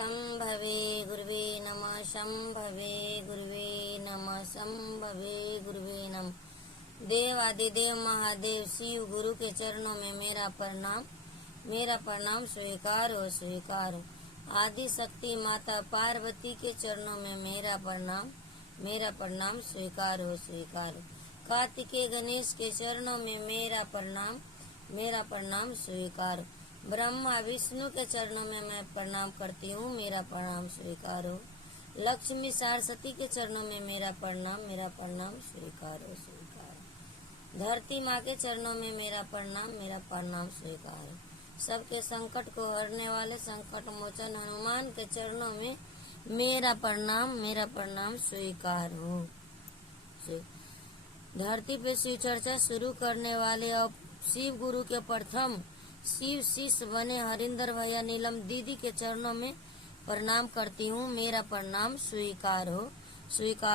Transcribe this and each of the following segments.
शंभवे गुरुवे नमः। शंभवे गुरुवे नमः। शंभवे गुरुवे नमः। देव आदिदेव महादेव शिव गुरु के चरणों में मेरा प्रणाम स्वीकार हो स्वीकार हो। आदि शक्ति माता पार्वती के चरणों में मेरा प्रणाम स्वीकार हो स्वीकार हो। कार्तिकेय गणेश के चरणों में मेरा प्रणाम स्वीकार हो। ब्रह्मा विष्णु के चरणों में मैं प्रणाम करती हूँ, मेरा प्रणाम स्वीकार हो। लक्ष्मी सरस्वती के चरणों में मेरा प्रणाम स्वीकार हो स्वीकार हो। धरती माँ के चरणों में मेरा प्रणाम स्वीकार हो। सबके संकट को हरने वाले संकट मोचन हनुमान के चरणों में मेरा प्रणाम स्वीकार हो। धरती पे शिव चर्चा शुरू करने वाले और शिव गुरु के प्रथम शिव शिष्य बने हरिंदर भैया नीलम दीदी के चरणों में प्रणाम करती हूँ, मेरा प्रणाम स्वीकार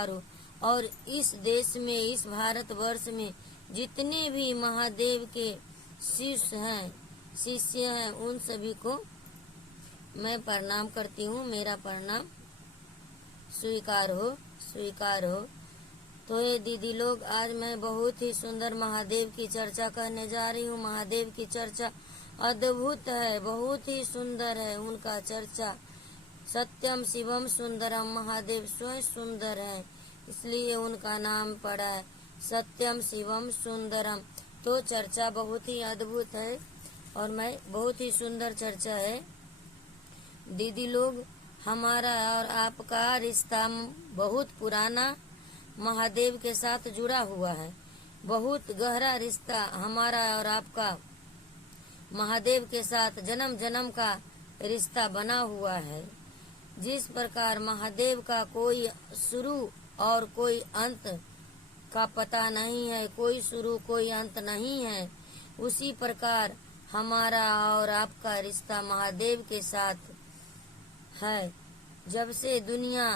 हो। और इस देश में, इस भारतवर्ष में जितने भी महादेव के शिष्य हैं उन सभी को मैं प्रणाम करती हूँ, मेरा प्रणाम स्वीकार हो। तो ये दीदी लोग, आज मैं बहुत ही सुंदर महादेव की चर्चा करने जा रही हूँ। महादेव की चर्चा अद्भुत है, बहुत ही सुंदर है उनका चर्चा। सत्यम शिवम सुंदरम, महादेव स्वयं सुंदर है, इसलिए उनका नाम पड़ा है सत्यम शिवम सुंदरम। तो चर्चा बहुत ही अद्भुत है और मैं बहुत ही सुंदर चर्चा है। दीदी लोग, हमारा और आपका रिश्ता बहुत पुराना महादेव के साथ जुड़ा हुआ है। बहुत गहरा रिश्ता हमारा और आपका महादेव के साथ जन्म जन्म का रिश्ता बना हुआ है। जिस प्रकार महादेव का कोई शुरू और कोई अंत का पता नहीं है, कोई शुरू कोई अंत नहीं है, उसी प्रकार हमारा और आपका रिश्ता महादेव के साथ है। जब से दुनिया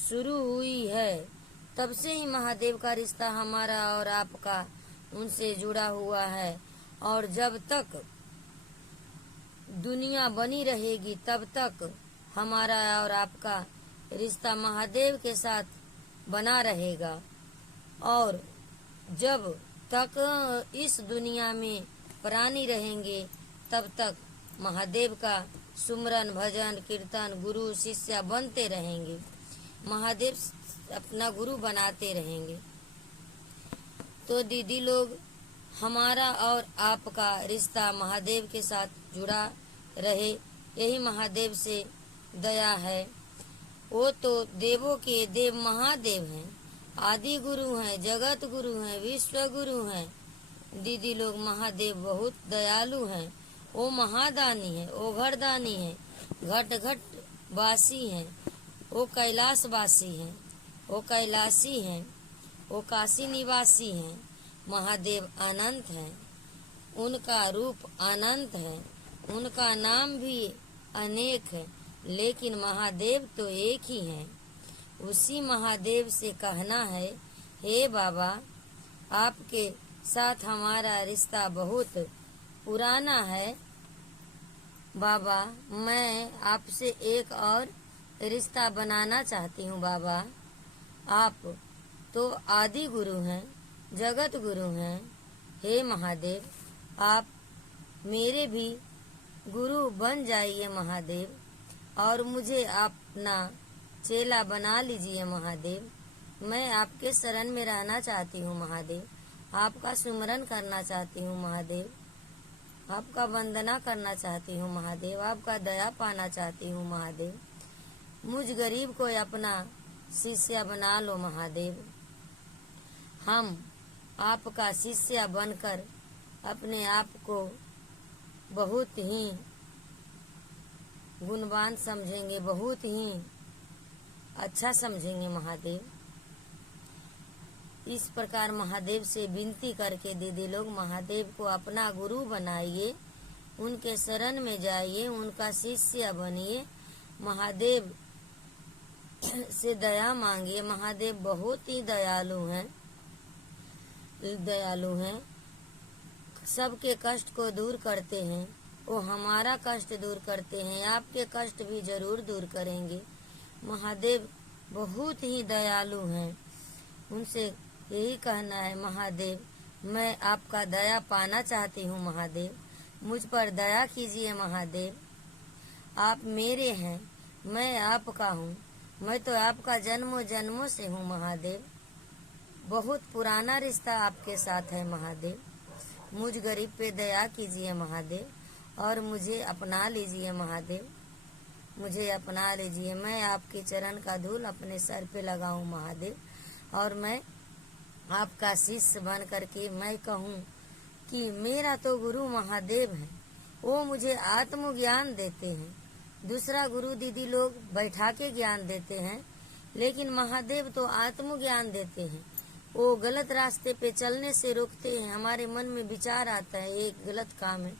शुरू हुई है तब से ही महादेव का रिश्ता हमारा और आपका उनसे जुड़ा हुआ है। और जब तक दुनिया बनी रहेगी तब तक हमारा और आपका रिश्ता महादेव के साथ बना रहेगा। और जब तक इस दुनिया में प्राणी रहेंगे तब तक महादेव का सुमरन भजन कीर्तन गुरु शिष्य बनते रहेंगे, महादेव अपना गुरु बनाते रहेंगे। तो दीदी लोग, हमारा और आपका रिश्ता महादेव के साथ जुड़ा रहे, यही महादेव से दया है। वो तो देवों के देव महादेव हैं, आदि गुरु हैं, जगत गुरु हैं, विश्व गुरु हैं। दीदी लोग, महादेव बहुत दयालु हैं। वो महादानी है, वो घरदानी है, घट घट वासी हैं, वो कैलाश वासी हैं, वो कैलाशी हैं, वो काशी निवासी हैं। महादेव अनंत हैं, उनका रूप अनंत है, उनका नाम भी अनेक है, लेकिन महादेव तो एक ही हैं। उसी महादेव से कहना है, हे बाबा, आपके साथ हमारा रिश्ता बहुत पुराना है। बाबा, मैं आपसे एक और रिश्ता बनाना चाहती हूँ। बाबा, आप तो आदि गुरु हैं, जगत गुरु हैं। हे महादेव, आप मेरे भी गुरु बन जाइए महादेव, और मुझे अपना चेला बना लीजिए महादेव। मैं आपके शरण में रहना चाहती हूँ महादेव, आपका सुमरन करना चाहती हूँ महादेव, आपका वंदना करना चाहती हूँ महादेव, आपका दया पाना चाहती हूँ महादेव। मुझ गरीब को अपना शिष्य बना लो महादेव। हम आपका शिष्य बनकर अपने आप को बहुत ही गुणवान समझेंगे, बहुत ही अच्छा समझेंगे महादेव। इस प्रकार महादेव से विनती करके दीदी लोग, महादेव को अपना गुरु बनाइए, उनके शरण में जाइए, उनका शिष्य बनिए, महादेव से दया मांगिए। महादेव बहुत ही दयालु हैं, सबके कष्ट को दूर करते हैं। वो हमारा कष्ट दूर करते हैं, आपके कष्ट भी जरूर दूर करेंगे। महादेव बहुत ही दयालु हैं। उनसे यही कहना है, महादेव मैं आपका दया पाना चाहती हूँ। महादेव मुझ पर दया कीजिए। महादेव आप मेरे हैं, मैं आपका हूँ, मैं तो आपका जन्मों जन्मों से हूँ। महादेव बहुत पुराना रिश्ता आपके साथ है। महादेव मुझ गरीब पे दया कीजिए महादेव, और मुझे अपना लीजिए। महादेव मुझे अपना लीजिए। मैं आपके चरण का धूल अपने सर पे लगाऊं महादेव, और मैं आपका शिष्य बन करके मैं कहूँ कि मेरा तो गुरु महादेव है। वो मुझे आत्मज्ञान देते हैं। दूसरा गुरु दीदी लोग बैठा के ज्ञान देते हैं, लेकिन महादेव तो आत्मज्ञान देते हैं। वो गलत रास्ते पे चलने से रोकते हैं। हमारे मन में विचार आता है ये गलत काम है,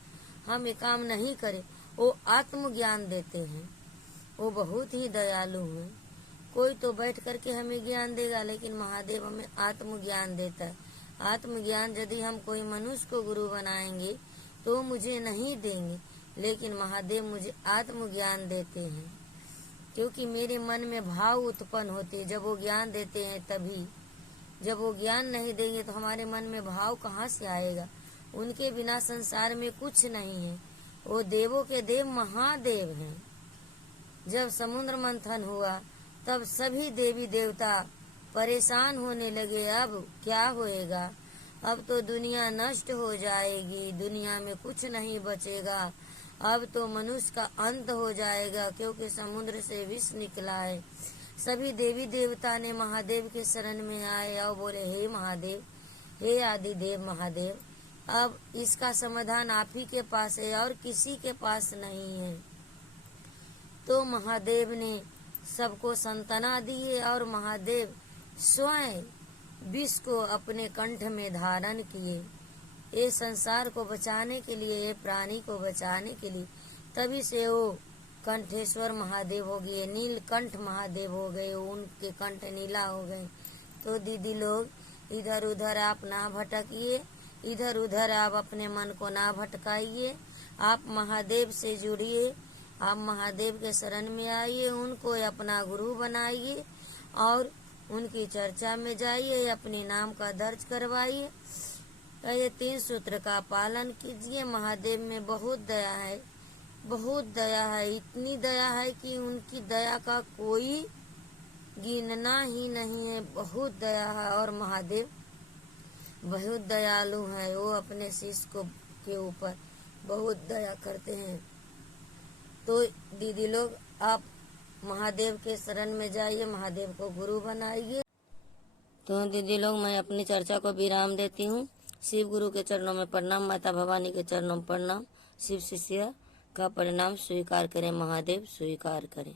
हम ये काम नहीं करें, वो आत्मज्ञान देते हैं। वो बहुत ही दयालु हैं। कोई तो बैठ करके हमें ज्ञान देगा, लेकिन महादेव हमें आत्मज्ञान देता है। आत्मज्ञान यदि हम कोई मनुष्य को गुरु बनाएंगे तो मुझे नहीं देंगे, लेकिन महादेव मुझे आत्मज्ञान देते हैं, क्योंकि मेरे मन में भाव उत्पन्न होते हैं जब वो ज्ञान देते हैं तभी। जब वो ज्ञान नहीं देंगे तो हमारे मन में भाव कहाँ से आएगा। उनके बिना संसार में कुछ नहीं है। वो देवों के देव महादेव हैं। जब समुद्र मंथन हुआ तब सभी देवी देवता परेशान होने लगे, अब क्या होएगा, अब तो दुनिया नष्ट हो जाएगी, दुनिया में कुछ नहीं बचेगा, अब तो मनुष्य का अंत हो जाएगा, क्योंकि समुद्र से विष निकला है। सभी देवी देवता ने महादेव के शरण में आए और बोले, हे महादेव, हे आदिदेव महादेव, अब इसका समाधान आप ही के पास है और किसी के पास नहीं है। तो महादेव ने सबको सांत्वना दी और महादेव स्वयं विष को अपने कंठ में धारण किए, ये संसार को बचाने के लिए, ये प्राणी को बचाने के लिए। तभी से वो कंठेश्वर महादेव हो गए, नीलकंठ महादेव हो गए, उनके कंठ नीला हो गए। तो दीदी लोग इधर उधर आप ना भटकिए, इधर उधर आप अपने मन को ना भटकाइए। आप महादेव से जुड़िए, आप महादेव के शरण में आइए, उनको अपना गुरु बनाइए और उनकी चर्चा में जाइए, अपने नाम का दर्ज करवाइए। ये 3 सूत्र का पालन कीजिए। महादेव में बहुत दया है, बहुत दया है, इतनी दया है कि उनकी दया का कोई गिनना ही नहीं है। बहुत दया है और महादेव बहुत दयालु है। वो अपने शिष्य को के ऊपर बहुत दया करते हैं। तो दीदी लोग आप महादेव के शरण में जाइए, महादेव को गुरु बनाइए। तो दीदी लोग मैं अपनी चर्चा को विराम देती हूँ। शिव गुरु के चरणों में प्रणाम, माता भवानी के चरणों में प्रणाम। शिव शिष्य का परिणाम स्वीकार करें, महादेव स्वीकार करें।